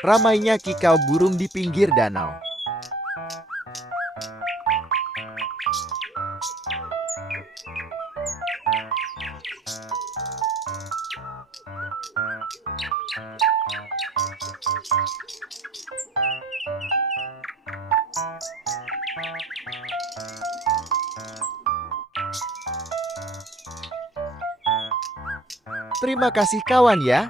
Ramainya kikau burung di pinggir danau. Terima kasih kawan ya.